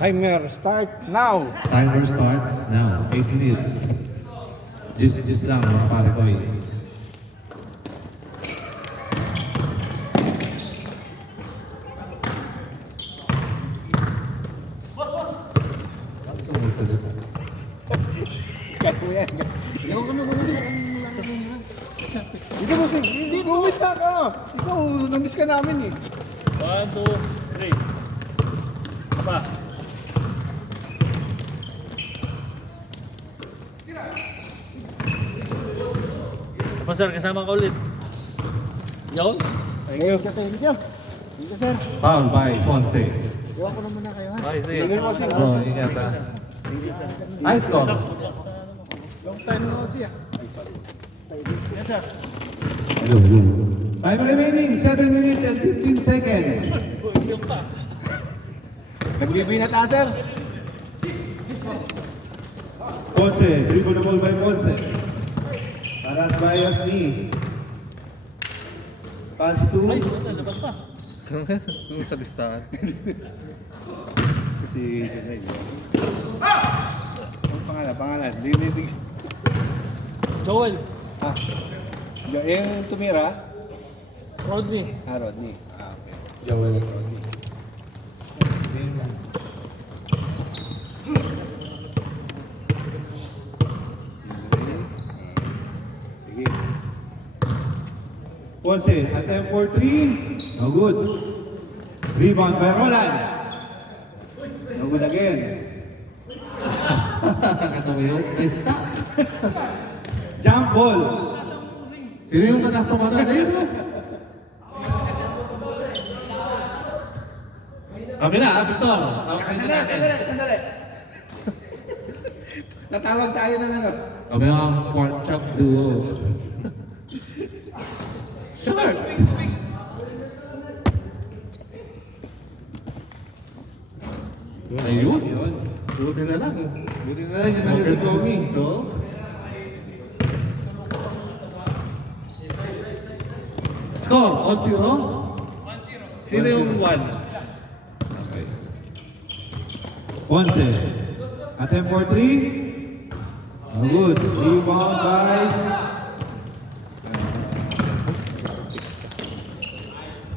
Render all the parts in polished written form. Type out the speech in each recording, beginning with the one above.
Timer start now. Timer starts now. 8 minutes. Just lang mga pare ko eh. Kaya mo yan. Ikaw ko na muna. Dito mo sir. Gumit na ka. Ikaw, namiss ka namin eh. 1, 2, 3. Apa? Apa sir, kasama ka ulit. Yun? Thank you. Thank you. Thank you, sir. Foul by Ponce. Iwan ko na muna kayo, ha? Okay, sige. Tingin mo sir. Oh, ingat ha. Nice call. Long time no see ah. Yes sir. Time remaining 7 minutes and 15 seconds. Yung pa. Nagbibinat ah sir. Ponce, dribble the ball by Ponce. Paras by Yasni. Pass to Ay, labas pa. Yung sa listahan. Si Junay. Ang pangalan. Dinidig. Joel. Ah. Yung tumira. Rodney. Rodney. Okay. Joel. Sige. Ponce, attempt for 3. No good. Rebound by Roland. No good again. Kakata mo yun? Stop. Jump ball. Sino yung katastaman na yun? Kami na, Victor. Sandali. Natawag tayo ng ano. Kami ang pork chop duo. Short! Ayun. Buti na lang. Buti na lang yung si Tommy. No? Score, all 0? 1-0. Sino yung 1? Okay. Ponce. Attempt for 3. No good. Rebound by...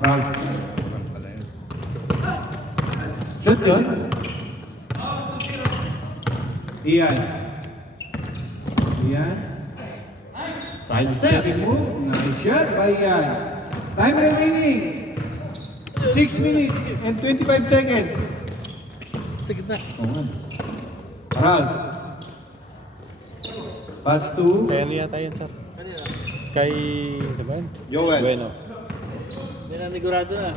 Ralph. Shoot yun? Ian. Side step. Move. Nice shot by Ian. Time remaining. 6 minutes and 25 seconds. Sa gitna. Ralph. Pass to Kaya niya tayo sir. Kay, diba yun? Joel. Bueno. Hindi na nigurado na.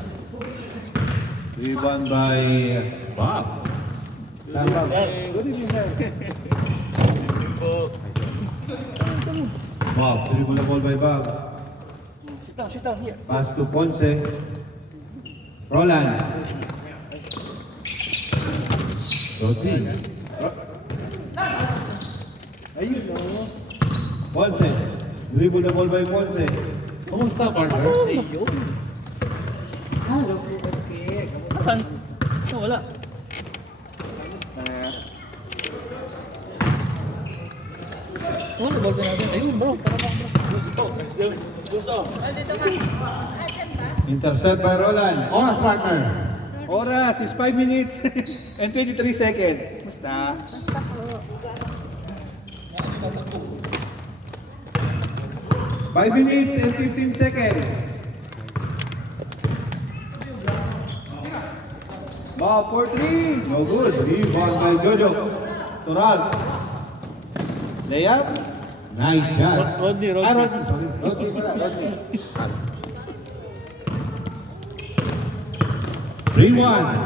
Rebound by Bob. Tama. Good evening, sir. Bob, dribble the ball by Bob. Shoot down, here. Pass to Ponce. Roland. Rodney. Ayun, no. Ponce. Dribble the ball by Ponce. Kumusta partner? Ayun. Saan? Oh, wala. Wala, ball pa natin. Ayun bro, tara bro. Gusto. Intercept by Roland. Oras partner. Oras is 5 minutes and 23 seconds. Basta. 5 minutes and 15 seconds. Bob for 3. No good. Rebound by Jojo. Tural. Layup. Nice shot. Rodney. Rodney. Sorry. Rodney pala. Rodney. 3-1.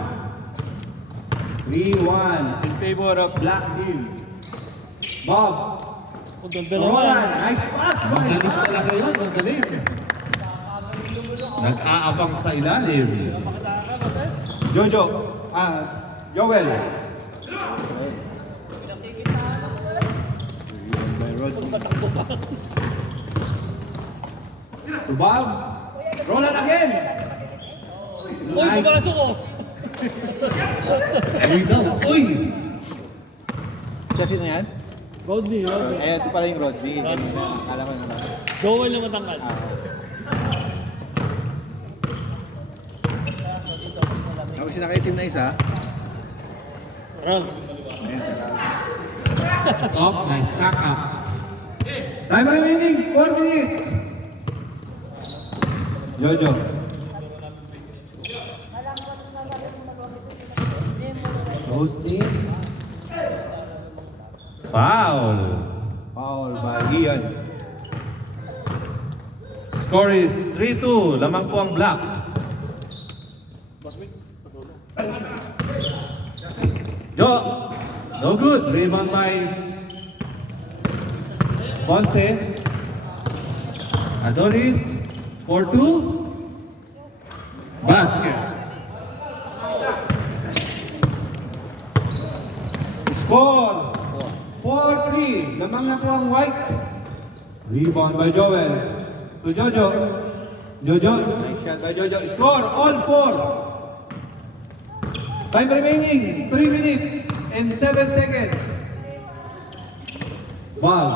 3-1 In favor of Black Hill. Bob. Oh, ganda naman. Roland. Nice pass. Magaling talaga yun. Magaling. Nag-aabang sa ilalim. Jojo. Joel. To Bob. Roland again. Uy, pumasok ko. Uy daw. Uy! Siya sino yan? Rodney. Eh, ito pala yung Rodney. Alam mo naman. Joel na matangkad. Tapos sinakaitim na isa. Ram. Oh, nice knock up. Time remaining, 4 minutes. Jojo. Posting. Foul. Foul by Ian. Score is 3-2. Lamang po ang block. Jo. No good. Rebound by Ponce. Adonis. 4-2. Basket. Score 4-3. Lamang na po ang White. Rebound by Joel. To Jojo. Jojo. Nice shot by Jojo. Score all 4. Time remaining, 3 minutes and 7 seconds. Ball.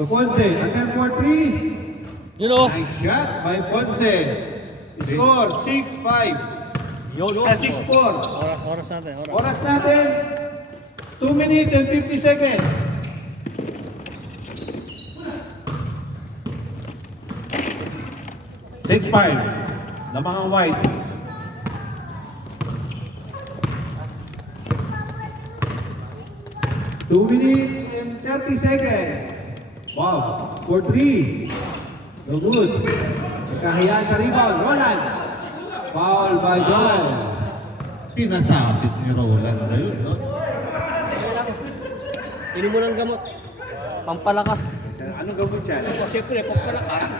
To Ponce. Attempt for 3. You know. Nice shot by Ponce. Score 6-5. Yun. 6-4. Oras natin. Oras natin, 2 minutes and 50 seconds. Six-five. Lamang ang White. Two minutes and 30 seconds. Wow. For 3. No good. Kahiyaan sa rebound. Roland. Foul by Joel. Pinasabit ni Roland na yun, no? Inom mo ng gamot. Pampalakas. Anong gamot yan? Siyempre, pampalakas.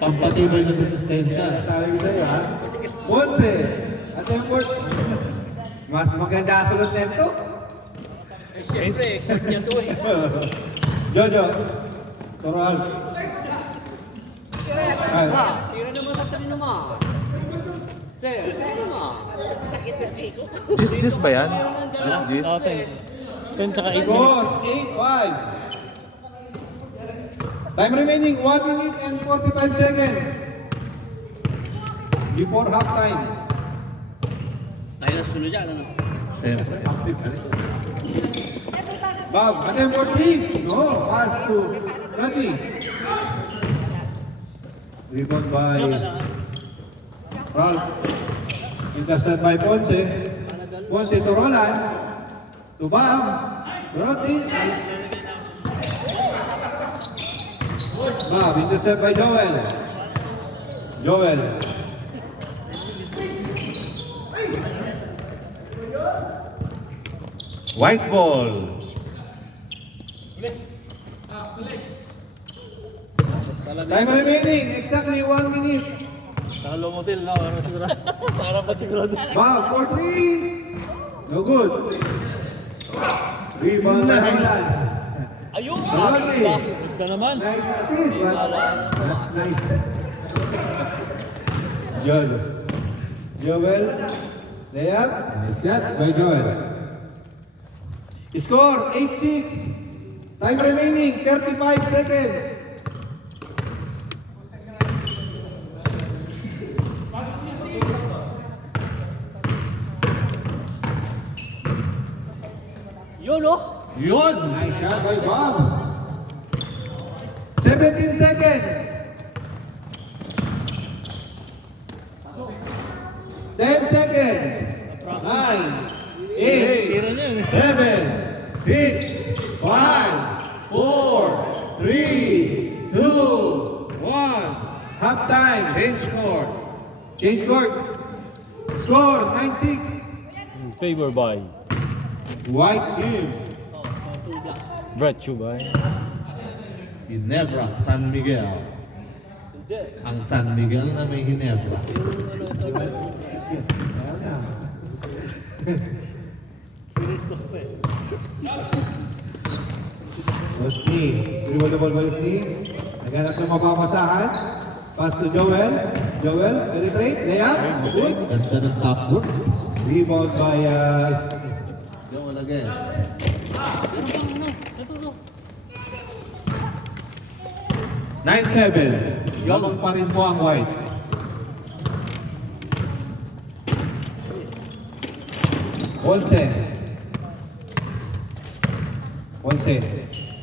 Pampatibay ng resistensya. Sabi ko sa'yo, ha? Ponce. At effort. Mas maganda sulot nito. Siyempre, court niya to eh. Jojo. Toral. Ay, Tira naman sa tabi naman. Sir, tira naman. Gis ba yan? Gis? Oo, 10 tsaka 8 minutes. score 8-5. Time remaining 1 minute and 45 seconds. Before halftime. Tayo na sunod dyan, ano? Bob, attempt for 3. No, pass to Rati. Rebound by Ralph. Intercept by Ponce. Ponce to Roland. To Bob. Rati. Bob, intercept by Joel. Joel. White ball. Time remaining, exactly 1 minute. Nakalo mo din, para sigurado. Para pa sigurado. Bob, for 3. No good. Rebound by Roland. Ayun! Rodney. Good ka naman. Nice assist, but nice. Joel. Joel. Layup. Nice shot by Joel. Score 8-6. Time remaining 35 seconds. Yun, oh! Yun! Nice shot by Bob. 17 seconds. 10 seconds. 9, 8, Tira niya yun eh. 7, 6, 5, 4, 3, 2, 1. Half time. Change score. Change score. Score 9-6. Favor by White team. Brought you by Ginebra, San Miguel. Ang San Miguel na may Ginebra. Bosni. Dribble the ball by Bosni. Naghanap ng mapamasahan. Pass to Joel. Joel, penetrate. Layup. Good. Ganda ng top work. Rebound by Joel again. Meron pang ano. Ito, ito. 9-7. Lamang pa rin po ang white. Ponce.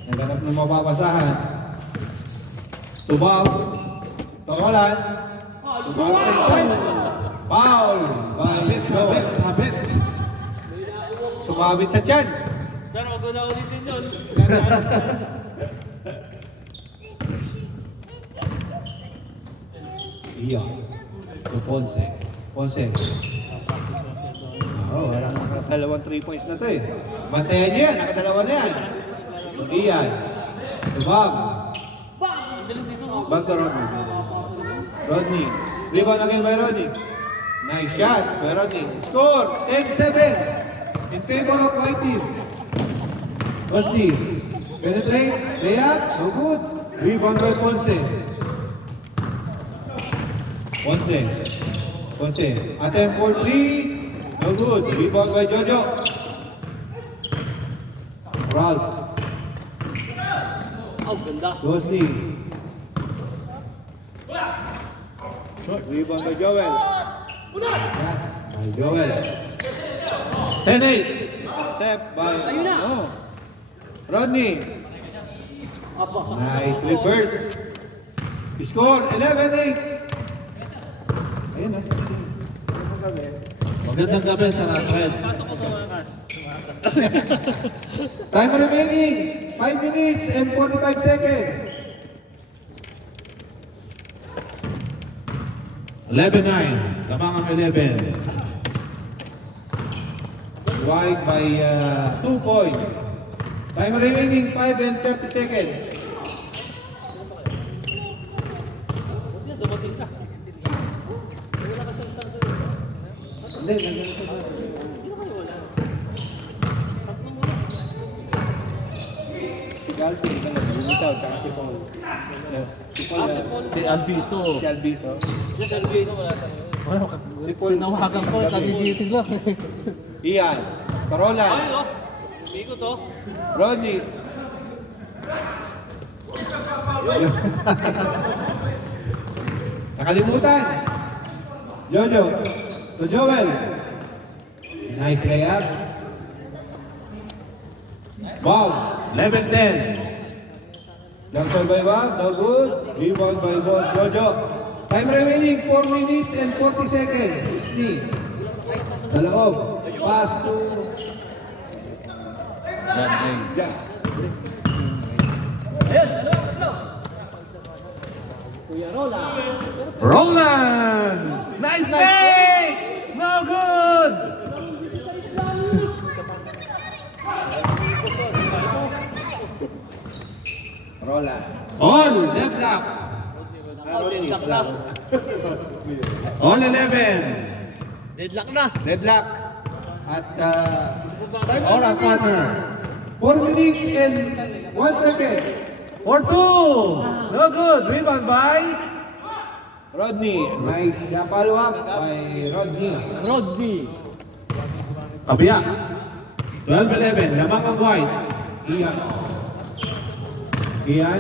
Naghanap ng mababasahan. Tubaw. Torolan. Tubaw sa inside. Foul. Sabit. Sumabit sa tiyan. Sana wag ko na ulitin yun. Iya. To Ponce. Wala nakadalawang 3 points na to eh. Bantayan niya yan, nakadalawa na yan. Iyan. Tubag. Back to Rodney. Rebound again by Rodney. Nice shot by Rodney. Score! 10-7 in favor of white team. Rodney. Penetrate. Layup. No good. Rebound by Ponce. Attempt for 3. No good. Rebound by Jojo. Ralph. Ganda. Gosney. Rebound by Joel. By Joel. 10-8. Step by Rodney. Nice reverse. Score 11-8. Ayun na. Magandang gabi sa Rafael. Pasok ko tumakas. Time remaining. 5 minutes and 45 seconds. 11-9. Lamang ang 11. Wide by 2 points. Time remaining 5 and 30 seconds. Buti na dumating ka. 16. Wala ka sa start. Hindi, nandiyan ko. Hindi kayo wala. Tatlo mo lang. Si Galvin, bumitaw, tsaka si Paul. Si Albiso. Si Albiso. Yung service wala sa ngayon. Si Paul. Tinawagan ko, nagigising lang. Ian. Carolan. Ay, oh. Bigo to. Rodney. Nakalimutan. Jojo. To Joel. Nice layup. Wow. 11-10. Johnson by one. No good. Rebound by boss Jojo. Time remaining 4 minutes and 40 seconds. Steve. Dalaog. Pass to Jack. Ayun, ano? Kuya Rola. Roland! Nice make! No good! Roland. On! Deadlock! On 11. Deadlock na. Deadlock. At oras matter. 4 minutes and 1 second. For 2. No good. Rebound by Rodney. Nice. Follow up by Rodney. Rodney. Kabiya. 12-11. Lamang ang white. Ian.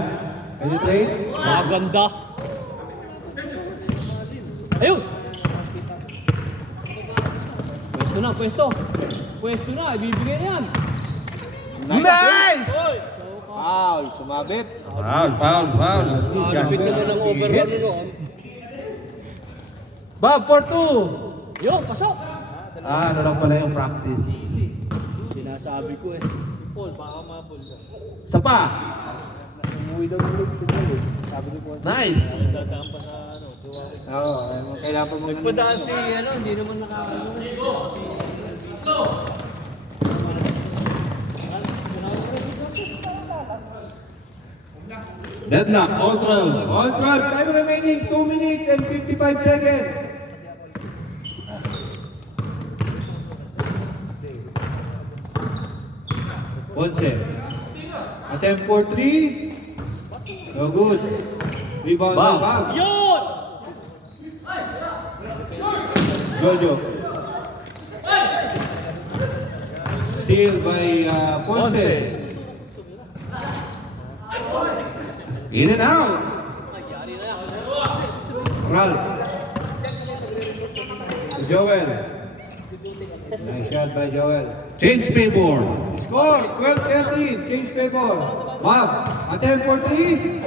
Penetrate. Maganda. Ayun. Pwesto na, ibibigay na yan. Nice! Oy! Foul. Sumabit. Foul. Lupit naman ng overrun noon. Bob for 2. Yo, pasok! Ano lang pala yung practice. Sinasabi ko eh. Paul, baka mabol ka. Isa pa. Umuwi daw ng loop siya eh. Sabi ko po. Nice. Dadaan pa sa ano, duwari. Oo, kailangan pa mga... Nagpadaan si ano, hindi naman nakakano. Deadlock. On 12. On 12. Time remaining 2 minutes and 55 seconds. Ponce. Attempt for 3. No good. Rebound by Bob. Yun! Jojo. Steal by Ponce. In and out. Ralph. Joel. Nice shot by Joel. Change favor. Score 12-13. Change favor. Bob. Attempt for 3.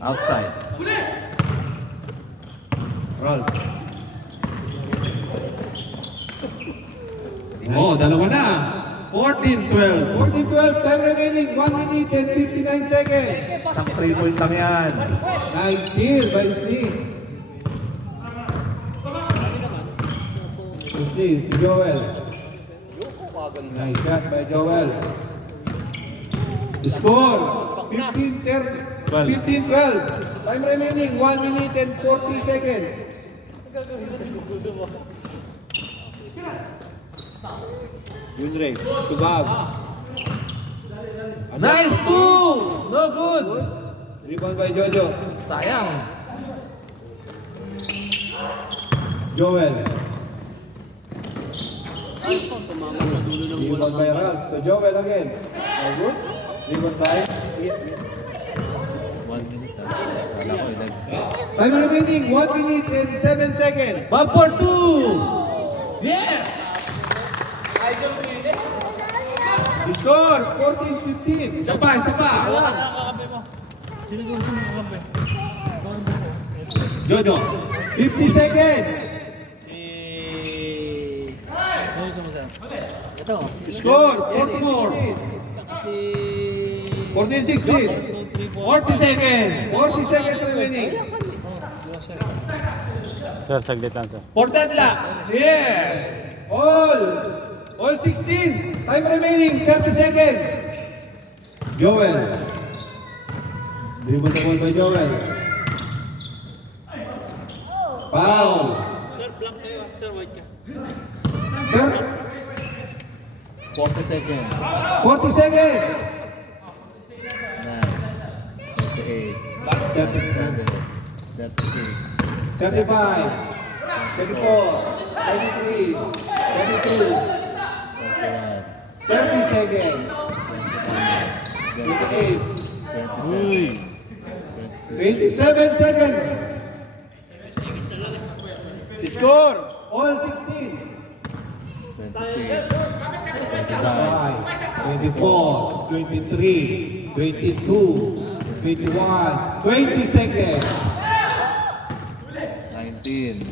Outside. Ralph. Oh, dalawa na. 14-12. 14-12. Time remaining. 1 minute and 59 seconds. Isang 3-point lang yan. Nice steal by Steve. Steve, Joel. Nice shot by Joel. Score 15-12. Time remaining 1 minute and 40 seconds. Yunrek to Bob. Nice two! No good! Rebound by Jojo. Sayang. Joel. Rebound by Ralph. To Joel again. No good. Rebound by. Time remaining 1 minute and 7 seconds. Bob for two! Yes! Score 14-15. Isa pa, isa pa! Sino kakampi? Jojo. 50 seconds. Ano gusto mo sa'yo? Ito. Score Si... 14-16. 40 seconds! 40 seconds remaining. Sir, saglit lang sir. Portad lang! Yes! All 16. Time remaining 30 seconds. Joel. Dribble the ball by Joel. Foul. Sir, blank kayo. Sir, white ka. Sir, 40 seconds. 40 seconds. 38, 37, 36, 35, 34, 33, 32, 30 seconds. 28, 27 seconds. Score. All 16. 26, 25, 24, 23, 22, 21, 20 seconds. 19,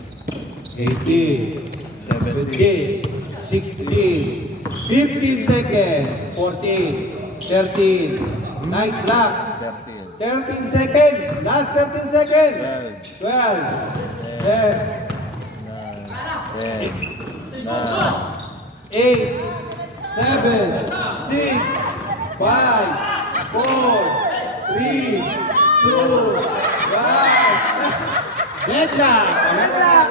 18, 17, 16, 15 seconds. 14, 13. Nice block. 13 seconds. Last 13 seconds. 12, 10, 8, 7, 6, 5, 4, 3, 2, 1. Deadlock!